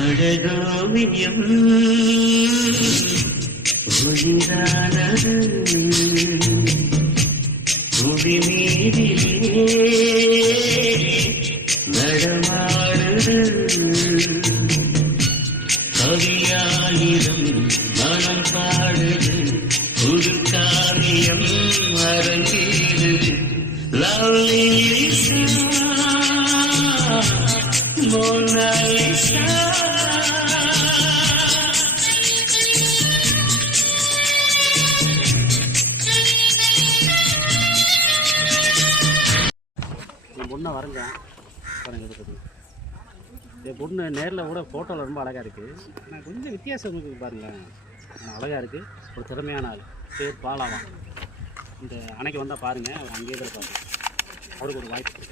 அழகாவியம் உயிரானது குடிமீதிலே நடமாடுது கவியாயிரம் மனம் பாடுது புது காவியம் அரங்கேறுது லவ்லி மோனாலிசா பொண்ணை வரைஞ்சேன் பாருங்க. இந்த பொண்ணு நேரில் கூட ஃபோட்டோவில் ரொம்ப அழகாக இருக்குது. ஆனால் கொஞ்சம் வித்தியாசம் இருக்குது பாருங்களேன். அழகாக இருக்குது. ஒரு திறமையான ஆள் பேர் பாலாவான். இந்த அணைக்கு வந்தால் பாருங்கள், அவர் அங்கேயே தான் பாருங்கள். அவருக்கு ஒரு வாய்ப்பு.